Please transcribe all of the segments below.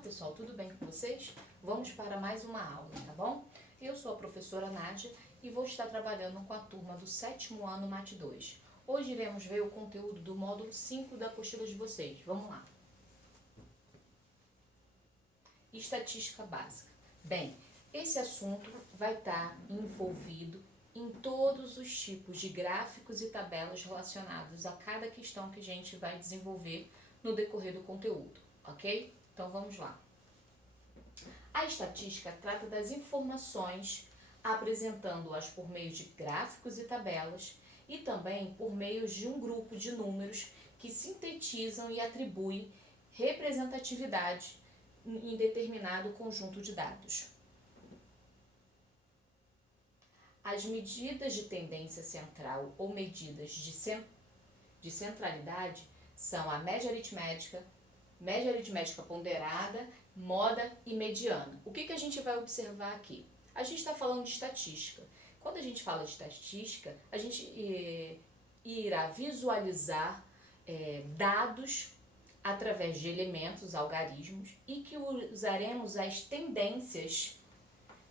pessoal, tudo bem com vocês? Vamos para mais uma aula, tá bom? Eu sou a professora Nádia e vou estar trabalhando com a turma do 7º ano Mate 2. Hoje iremos ver o conteúdo do módulo 5 da apostila de vocês. Vamos lá. Estatística básica. Bem, esse assunto vai estar envolvido em todos os tipos de gráficos e tabelas relacionados a cada questão que a gente vai desenvolver no decorrer do conteúdo, ok? Então vamos lá. A estatística trata das informações, apresentando-as por meio de gráficos e tabelas e também por meio de um grupo de números que sintetizam e atribuem representatividade em determinado conjunto de dados. As medidas de tendência central ou medidas de centralidade são a média aritmética ponderada, moda e mediana. O que a gente vai observar aqui? A gente está falando de estatística. Quando a gente fala de estatística, a gente irá visualizar dados através de elementos, algarismos, e que usaremos as tendências,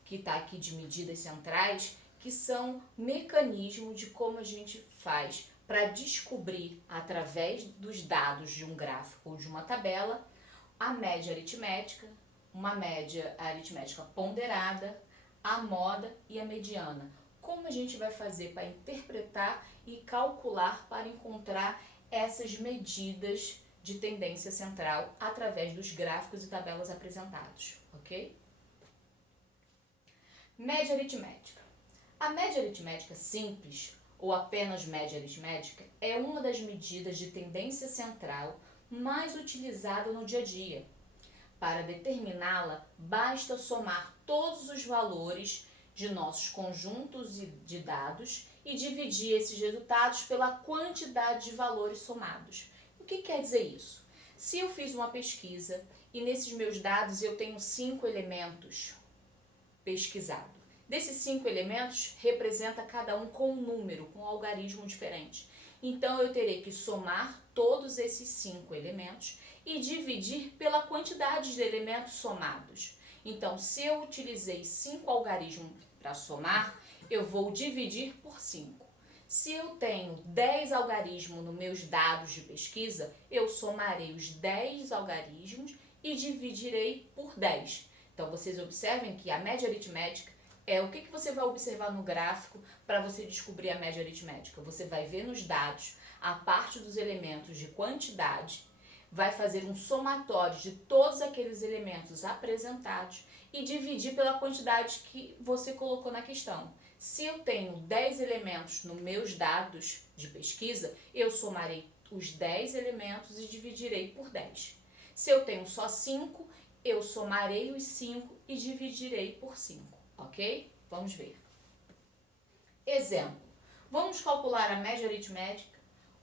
que está aqui de medidas centrais, que são mecanismos de como a gente faz para descobrir, através dos dados de um gráfico ou de uma tabela, a média aritmética, uma média aritmética ponderada, a moda e a mediana. Como a gente vai fazer para interpretar e calcular para encontrar essas medidas de tendência central através dos gráficos e tabelas apresentados, ok? Média aritmética. A média aritmética simples, ou apenas média aritmética, é uma das medidas de tendência central mais utilizada no dia a dia. Para determiná-la, basta somar todos os valores de nossos conjuntos de dados e dividir esses resultados pela quantidade de valores somados. O que quer dizer isso? Se eu fiz uma pesquisa e nesses meus dados eu tenho 5 elementos pesquisados, desses 5 elementos, representa cada um com um número, com um algarismo diferente. Então, eu terei que somar todos esses 5 elementos e dividir pela quantidade de elementos somados. Então, se eu utilizei 5 algarismos para somar, eu vou dividir por 5. Se eu tenho 10 algarismos nos meus dados de pesquisa, eu somarei os 10 algarismos e dividirei por 10. Então, vocês observem que a média aritmética o que você vai observar no gráfico para você descobrir a média aritmética? Você vai ver nos dados a parte dos elementos de quantidade, vai fazer um somatório de todos aqueles elementos apresentados e dividir pela quantidade que você colocou na questão. Se eu tenho 10 elementos nos meus dados de pesquisa, eu somarei os 10 elementos e dividirei por 10. Se eu tenho só 5, eu somarei os 5 e dividirei por 5. Ok? Vamos ver. Exemplo. Vamos calcular a média aritmética.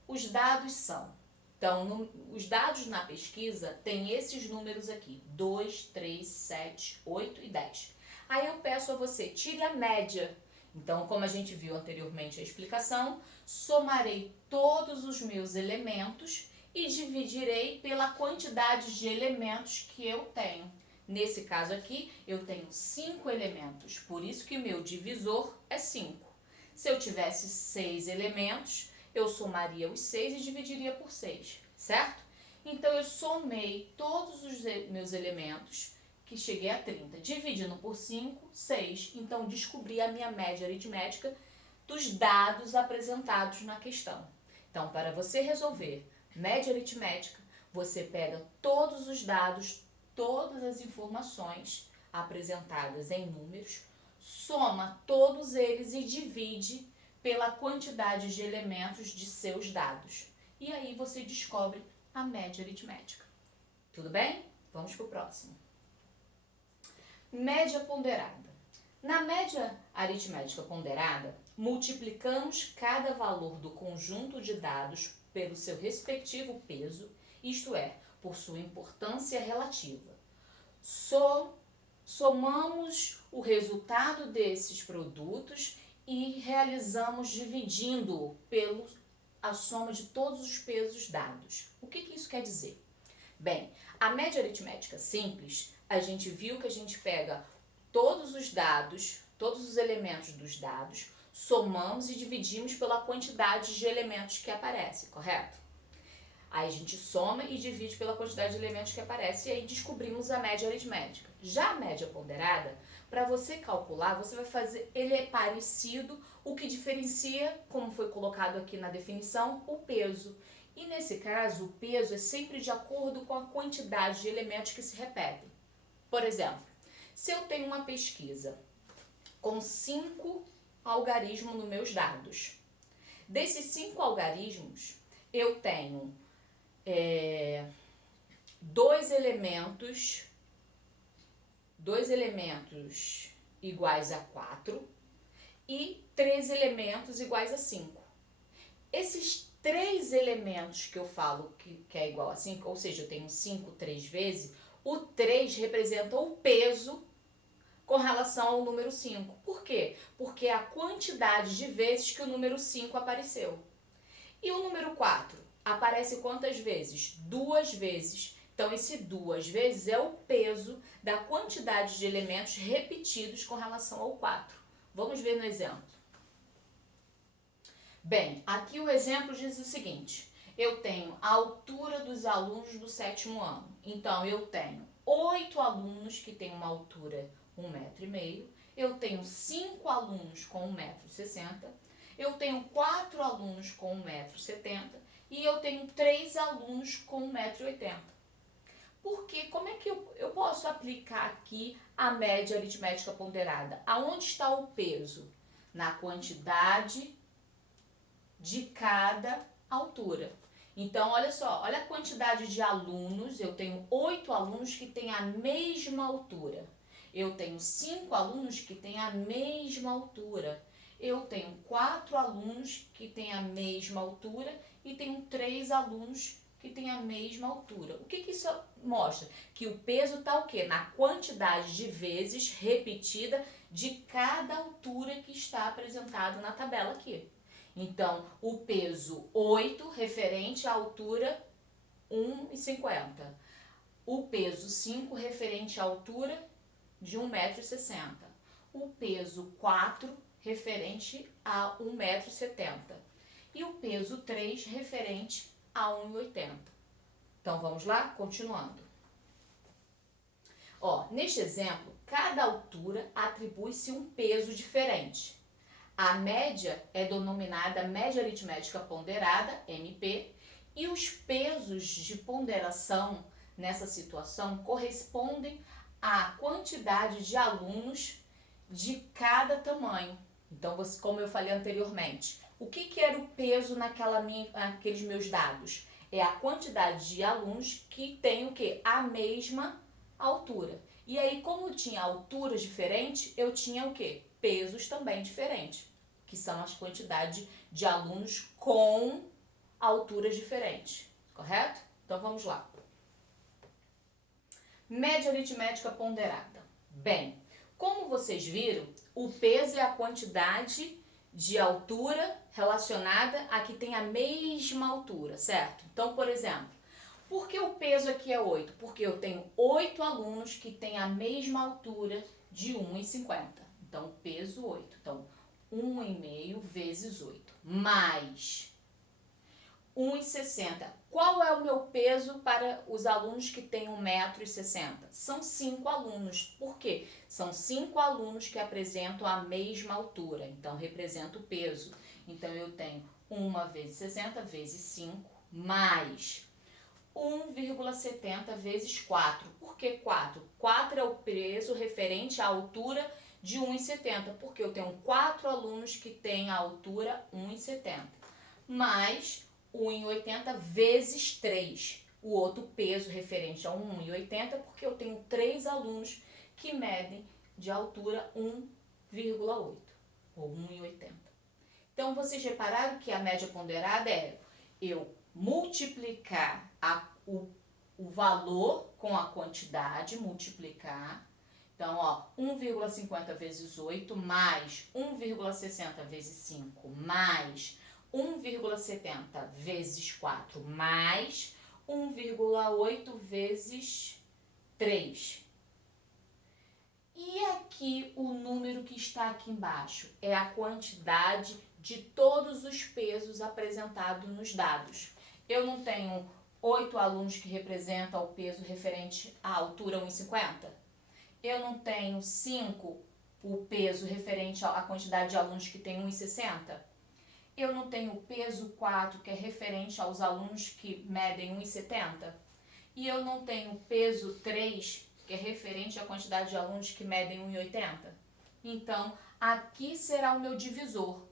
Os dados são... Então, os dados na pesquisa têm esses números aqui. 2, 3, 7, 8 e 10. Aí eu peço a você, tire a média. Então, como a gente viu anteriormente a explicação, somarei todos os meus elementos e dividirei pela quantidade de elementos que eu tenho. Nesse caso aqui, eu tenho 5 elementos, por isso que o meu divisor é 5. Se eu tivesse 6 elementos, eu somaria os 6 e dividiria por 6, certo? Então, eu somei todos os meus elementos, que cheguei a 30. Dividindo por 5, 6. Então, descobri a minha média aritmética dos dados apresentados na questão. Então, para você resolver média aritmética, você pega todos os dados, todas as informações apresentadas em números, soma todos eles e divide pela quantidade de elementos de seus dados. E aí você descobre a média aritmética. Tudo bem? Vamos para o próximo. Média ponderada. Na média aritmética ponderada, multiplicamos cada valor do conjunto de dados pelo seu respectivo peso, isto é, por sua importância relativa. Somamos o resultado desses produtos e realizamos dividindo a soma de todos os pesos dados. O que isso quer dizer? Bem, A média aritmética simples, a gente viu que a gente pega todos os dados, todos os elementos dos dados, somamos e dividimos pela quantidade de elementos que aparece, correto? Aí a gente soma e divide pela quantidade de elementos que aparece e aí descobrimos a média aritmética. Já a média ponderada, para você calcular, você vai fazer, ele é parecido, o que diferencia, como foi colocado aqui na definição, o peso. E nesse caso, o peso é sempre de acordo com a quantidade de elementos que se repetem. Por exemplo, se eu tenho uma pesquisa com 5 algarismos nos meus dados, desses 5 algarismos, eu tenho dois elementos iguais a 4 e 3 elementos iguais a 5. Esses 3 elementos que eu falo que é igual a 5, ou seja, eu tenho 5 3 vezes, o 3 representa o peso com relação ao número 5. Por quê? Porque é a quantidade de vezes que o número 5 apareceu. E o número 4 aparece quantas vezes? 2 vezes. Então, esse 2 vezes é o peso da quantidade de elementos repetidos com relação ao 4. Vamos ver no exemplo. Bem, aqui o exemplo diz o seguinte: eu tenho a altura dos alunos do 7º ano. Então, eu tenho 8 alunos que têm uma altura 1,5 m, eu tenho 5 alunos com 1,60 m, eu tenho 4 alunos com 1,70 m e eu tenho 3 alunos com 1,80 m. Porque como é que eu posso aplicar aqui a média aritmética ponderada? Aonde está o peso? Na quantidade de cada altura. Então, olha só, olha a quantidade de alunos. Eu tenho 8 alunos que têm a mesma altura. Eu tenho 5 alunos que têm a mesma altura. Eu tenho 4 alunos que têm a mesma altura e tenho 3 alunos que têm a mesma altura. O que isso mostra? Que o peso está o quê? Na quantidade de vezes repetida de cada altura que está apresentado na tabela aqui. Então, o peso 8 referente à altura 1,50 m. O peso 5 referente à altura de 1,60 m. O peso 4 referente a 1,70 m. E o peso 3 referente a 1,80 m. Então, vamos lá? Continuando. Neste exemplo, cada altura atribui-se um peso diferente. A média é denominada média aritmética ponderada, MP, e os pesos de ponderação nessa situação correspondem à quantidade de alunos de cada tamanho. Então, como eu falei anteriormente, o que era o peso naqueles meus dados? É a quantidade de alunos que têm o quê? A mesma altura. E aí, como tinha alturas diferentes, eu tinha o quê? Pesos também diferentes, que são as quantidades de alunos com alturas diferentes, correto? Então, vamos lá. Média aritmética ponderada. Bem, como vocês viram, o peso é a quantidade de altura relacionada a que tem a mesma altura, certo? Então, por exemplo, por que o peso aqui é 8? Porque eu tenho 8 alunos que têm a mesma altura de 1,50 m. Então, peso 8. Então, 1,5 vezes 8, mais 1,60. Qual é o meu peso para os alunos que têm 1,60 m? São 5 alunos. Por quê? São 5 alunos que apresentam a mesma altura. Então, representa o peso. Então, eu tenho 1 vezes 60 vezes 5, mais 1,70 vezes 4. Por que 4? 4 é o peso referente à altura de 1,70, porque eu tenho 4 alunos que têm a altura 1,70, mais 1,80 vezes 3, o outro peso referente a 1,80, porque eu tenho 3 alunos que medem de altura 1,8 ou 1,80. Então, vocês repararam que a média ponderada é eu multiplicar o valor com a quantidade, multiplicar. Então, 1,50 vezes 8, mais 1,60 vezes 5, mais 1,70 vezes 4, mais 1,8 vezes 3. E aqui o número que está aqui embaixo é a quantidade de todos os pesos apresentados nos dados. Eu não tenho 8 alunos que representam o peso referente à altura 1,50? Eu não tenho 5 o peso referente à quantidade de alunos que tem 1,60? Eu não tenho o peso 4, que é referente aos alunos que medem 1,70? E eu não tenho o peso 3, que é referente à quantidade de alunos que medem 1,80? Então, aqui será o meu divisor.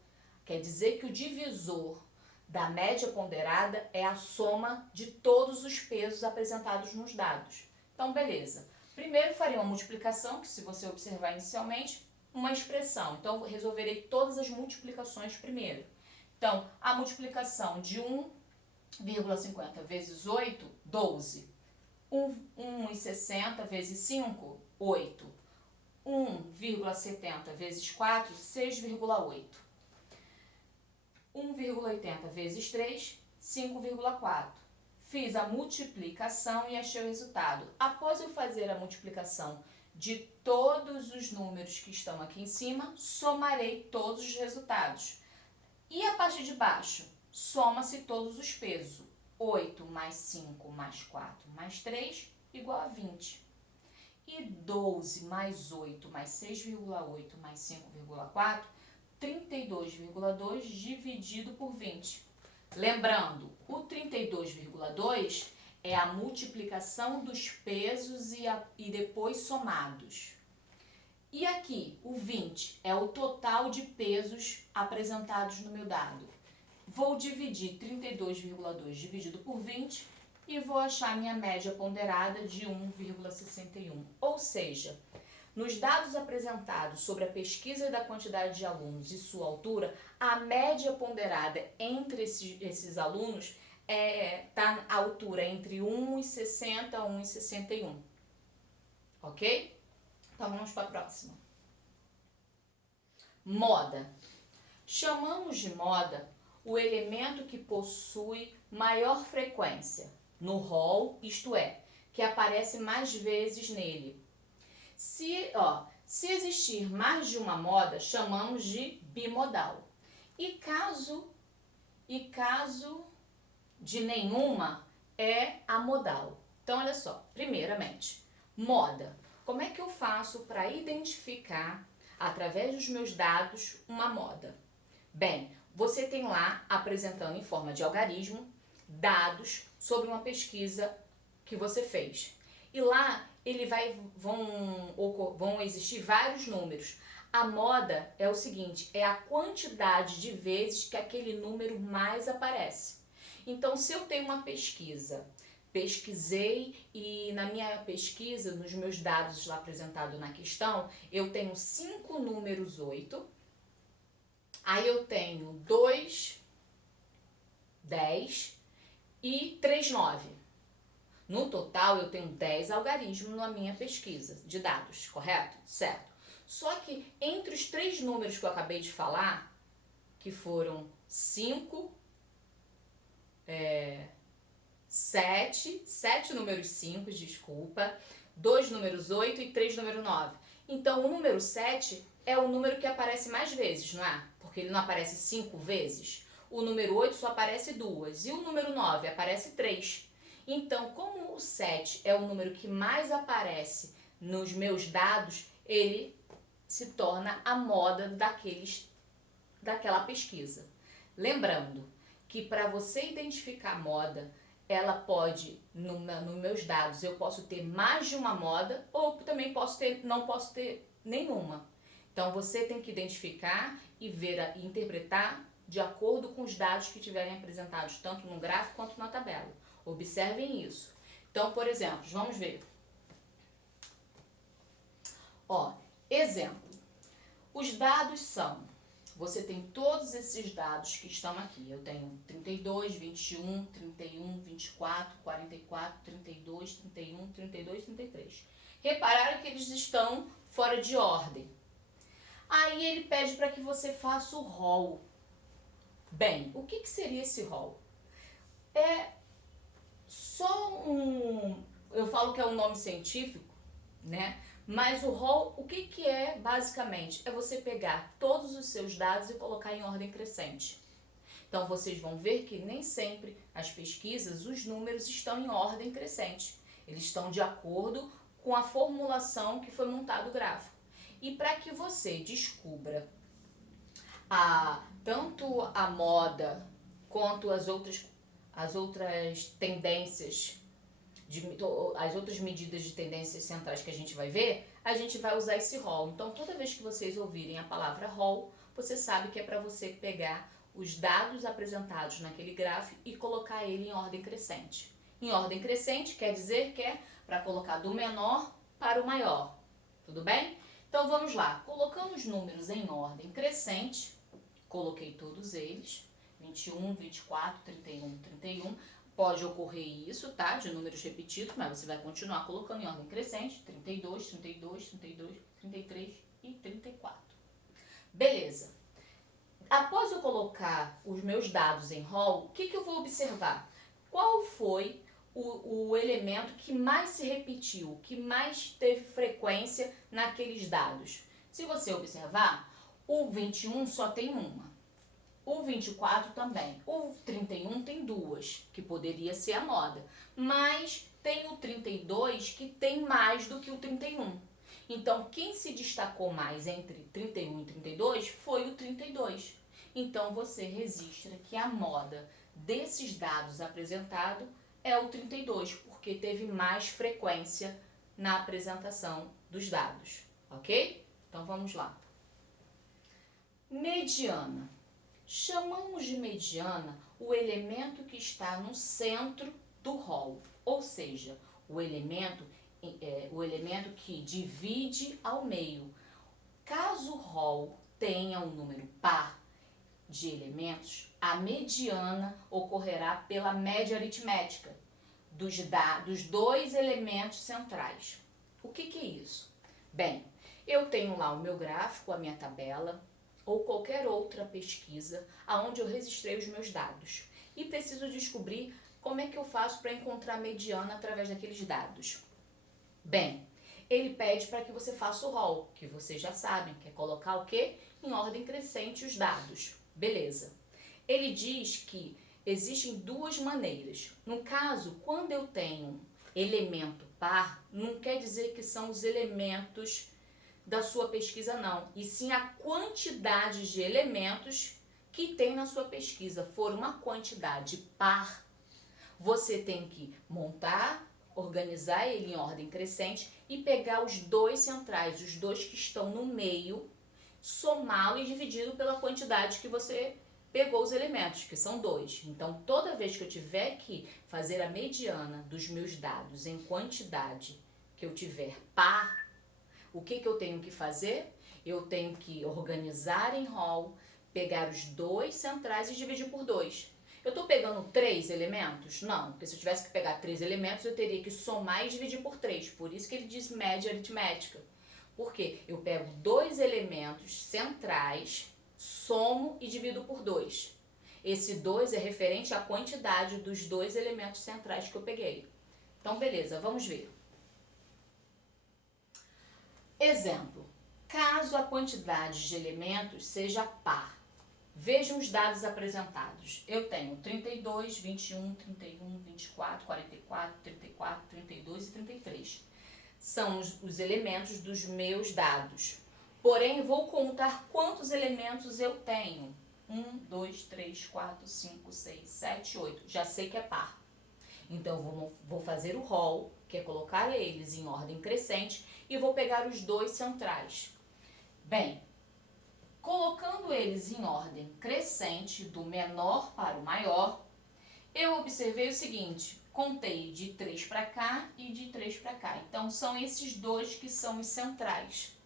Quer dizer que o divisor da média ponderada é a soma de todos os pesos apresentados nos dados. Então, beleza. Primeiro farei uma multiplicação, que se você observar inicialmente, uma expressão. Então, resolverei todas as multiplicações primeiro. Então, a multiplicação de 1,50 vezes 8, 12. 1,60 vezes 5, 8. 1,70 vezes 4, 6,8. 1,80 vezes 3, 5,4. Fiz a multiplicação e achei o resultado. Após eu fazer a multiplicação de todos os números que estão aqui em cima, somarei todos os resultados. E a parte de baixo? Soma-se todos os pesos. 8 mais 5 mais 4 mais 3 igual a 20. E 12 mais 8 mais 6,8 mais 5,4, 32,2 dividido por 20. Lembrando, o 32,2 é a multiplicação dos pesos e depois somados. E aqui, o 20 é o total de pesos apresentados no meu dado. Vou dividir 32,2 dividido por 20 e vou achar minha média ponderada de 1,61. Ou seja, nos dados apresentados sobre a pesquisa da quantidade de alunos e sua altura, a média ponderada entre esses alunos está à altura entre 1,60 a 1,61. Ok? Então vamos para a próxima. Moda. Chamamos de moda o elemento que possui maior frequência no rol, isto é, que aparece mais vezes nele. Se existir mais de uma moda, chamamos de bimodal. E caso de nenhuma, é amodal. Então, olha só, primeiramente, moda. Como é que eu faço para identificar, através dos meus dados, uma moda? Bem, você tem lá, apresentando em forma de algarismo, dados sobre uma pesquisa que você fez. E lá vão existir vários números. A moda é o seguinte, é a quantidade de vezes que aquele número mais aparece. Então, se eu tenho uma pesquisa, pesquisei e na minha pesquisa, nos meus dados lá apresentados na questão, eu tenho 5 números 8, aí eu tenho 2, 10 e 3, 9. No total, eu tenho 10 algarismos na minha pesquisa de dados, correto? Certo. Só que entre os 3 números que eu acabei de falar, que foram 5, 7 números 5, desculpa, 2 números 8 e 3 número 9. Então, o número 7 é o número que aparece mais vezes, não é? Porque ele não aparece 5 vezes. O número 8 só aparece 2 e o número 9 aparece 3. Então, como o 7 é o número que mais aparece nos meus dados, ele se torna a moda daquela pesquisa. Lembrando que para você identificar a moda, ela pode, nos meus dados, eu posso ter mais de uma moda ou também não posso ter nenhuma. Então, você tem que identificar e ver e interpretar de acordo com os dados que tiverem apresentados, tanto no gráfico quanto na tabela. Observem isso. Então, por exemplo, vamos ver. Exemplo. Os dados são, você tem todos esses dados que estão aqui. Eu tenho 32, 21, 31, 24, 44, 32, 31, 32, 33. Repararam que eles estão fora de ordem. Aí ele pede para que você faça o rol. Bem, o que seria esse rol? Eu falo que é um nome científico, né? Mas o rol, o que que é basicamente? É você pegar todos os seus dados e colocar em ordem crescente. Então vocês vão ver que nem sempre as pesquisas, os números estão em ordem crescente. Eles estão de acordo com a formulação que foi montado o gráfico. E para que você descubra tanto a moda quanto as outras tendências, as outras medidas de tendências centrais que a gente vai ver, a gente vai usar esse rol. Então, toda vez que vocês ouvirem a palavra rol, você sabe que é para você pegar os dados apresentados naquele gráfico e colocar ele em ordem crescente. Em ordem crescente quer dizer que é para colocar do menor para o maior. Tudo bem? Então, vamos lá. Colocando os números em ordem crescente, coloquei todos eles, 21, 24, 31, 31. Pode ocorrer isso, tá? De números repetidos, mas você vai continuar colocando em ordem crescente, 32, 32, 32, 33 e 34. Beleza. Após eu colocar os meus dados em rol, o que eu vou observar? Qual foi o elemento que mais se repetiu, que mais teve frequência naqueles dados? Se você observar, o 21 só tem uma. O 24 também. O 31 tem duas, que poderia ser a moda. Mas tem o 32 que tem mais do que o 31. Então, quem se destacou mais entre 31 e 32 foi o 32. Então, você registra que a moda desses dados apresentados é o 32, porque teve mais frequência na apresentação dos dados, ok? Então, vamos lá. Mediana. Chamamos de mediana o elemento que está no centro do rol, ou seja, o elemento que divide ao meio. Caso o rol tenha um número par de elementos, a mediana ocorrerá pela média aritmética dos dois elementos centrais. O que é isso? Bem, eu tenho lá o meu gráfico, a minha tabela, ou qualquer outra pesquisa onde eu registrei os meus dados e preciso descobrir como é que eu faço para encontrar a mediana através daqueles dados. Bem, ele pede para que você faça o rol, que vocês já sabem, que é colocar o quê? Em ordem crescente os dados. Beleza. Ele diz que existem duas maneiras. No caso, quando eu tenho elemento par, não quer dizer que são os elementos da sua pesquisa não, e sim a quantidade de elementos que tem na sua pesquisa. For uma quantidade par, você tem que montar, organizar ele em ordem crescente e pegar os dois centrais, os dois que estão no meio, somá-lo e dividir pela quantidade que você pegou os elementos, que são dois. Então, toda vez que eu tiver que fazer a mediana dos meus dados em quantidade que eu tiver par, o que eu tenho que fazer? Eu tenho que organizar em rol, pegar os dois centrais e dividir por 2. Eu estou pegando 3 elementos? Não, porque se eu tivesse que pegar 3 elementos, eu teria que somar e dividir por 3. Por isso que ele diz média aritmética. Porque eu pego 2 elementos centrais, somo e divido por 2. Esse 2 é referente à quantidade dos 2 elementos centrais que eu peguei. Então, beleza, vamos ver. Exemplo, caso a quantidade de elementos seja par, vejam os dados apresentados. Eu tenho 32, 21, 31, 24, 44, 34, 32 e 33. São os elementos dos meus dados. Porém, vou contar quantos elementos eu tenho. 1, 2, 3, 4, 5, 6, 7, 8. Já sei que é par. Então, vou fazer o rol, que é colocar eles em ordem crescente, e vou pegar os dois centrais. Bem, colocando eles em ordem crescente, do menor para o maior, eu observei o seguinte, contei de 3 para cá e de 3 para cá. Então, são esses dois que são os centrais.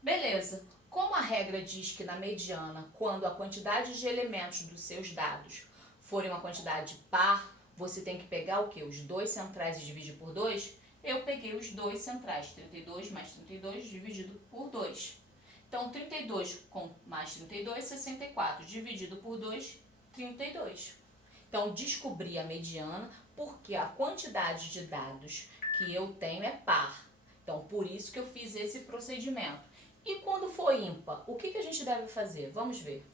Beleza, como a regra diz que na mediana, quando a quantidade de elementos dos seus dados forem uma quantidade par, você tem que pegar o quê? Os dois centrais e dividir por 2? Eu peguei os dois centrais, 32 mais 32 dividido por 2. Então, 32 mais 32, 64, dividido por 2, 32. Então, descobri a mediana porque a quantidade de dados que eu tenho é par. Então, por isso que eu fiz esse procedimento. E quando for ímpar, o que a gente deve fazer? Vamos ver.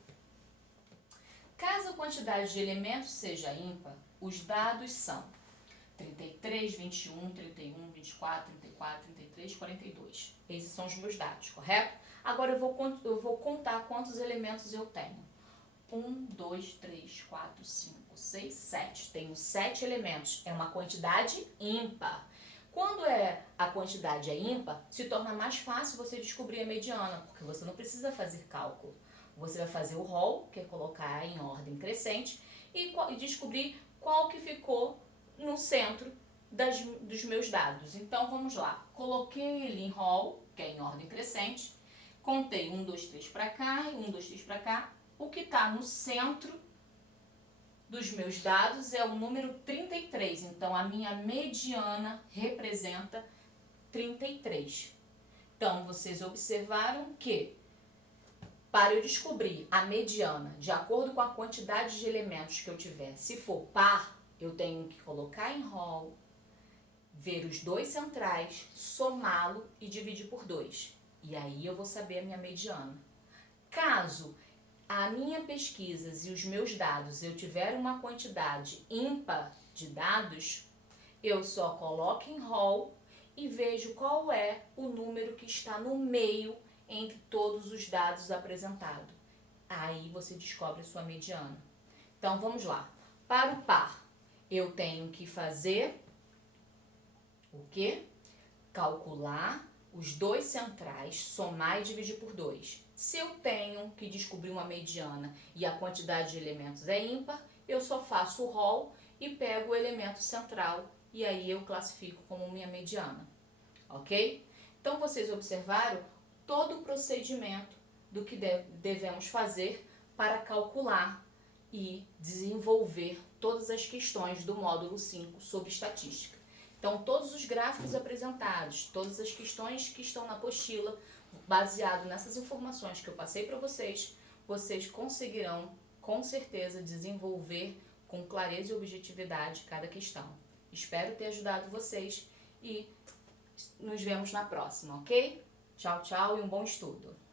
Caso a quantidade de elementos seja ímpar, os dados são 33, 21, 31, 24, 34, 33, 42. Esses são os meus dados, correto? Agora eu vou contar quantos elementos eu tenho. 1, 2, 3, 4, 5, 6, 7. Tenho 7 elementos. É uma quantidade ímpar. Quando a quantidade é ímpar, se torna mais fácil você descobrir a mediana, porque você não precisa fazer cálculo. Você vai fazer o roll, que é colocar em ordem crescente, e descobrir qual que ficou no centro dos meus dados. Então, vamos lá. Coloquei ele em roll, que é em ordem crescente. Contei 1, 2, 3 para cá e 1, 2, 3 para cá. O que está no centro dos meus dados é o número 33. Então, a minha mediana representa 33. Então, vocês observaram que para eu descobrir a mediana de acordo com a quantidade de elementos que eu tiver, se for par, eu tenho que colocar em roll, ver os dois centrais, somá-lo e dividir por 2. E aí eu vou saber a minha mediana. Caso a minha pesquisa e os meus dados eu tiver uma quantidade ímpar de dados, eu só coloco em roll e vejo qual é o número que está no meio entre todos os dados apresentados. Aí você descobre a sua mediana. Então vamos lá. Para o par, eu tenho que fazer o quê? Calcular os dois centrais, somar e dividir por 2. Se eu tenho que descobrir uma mediana e a quantidade de elementos é ímpar, eu só faço o roll e pego o elemento central e aí eu classifico como minha mediana. Ok? Então vocês observaram todo o procedimento do que devemos fazer para calcular e desenvolver todas as questões do módulo 5 sobre estatística. Então, todos os gráficos apresentados, todas as questões que estão na apostila, baseado nessas informações que eu passei para vocês, vocês conseguirão, com certeza, desenvolver com clareza e objetividade cada questão. Espero ter ajudado vocês e nos vemos na próxima, ok? Tchau, tchau e um bom estudo!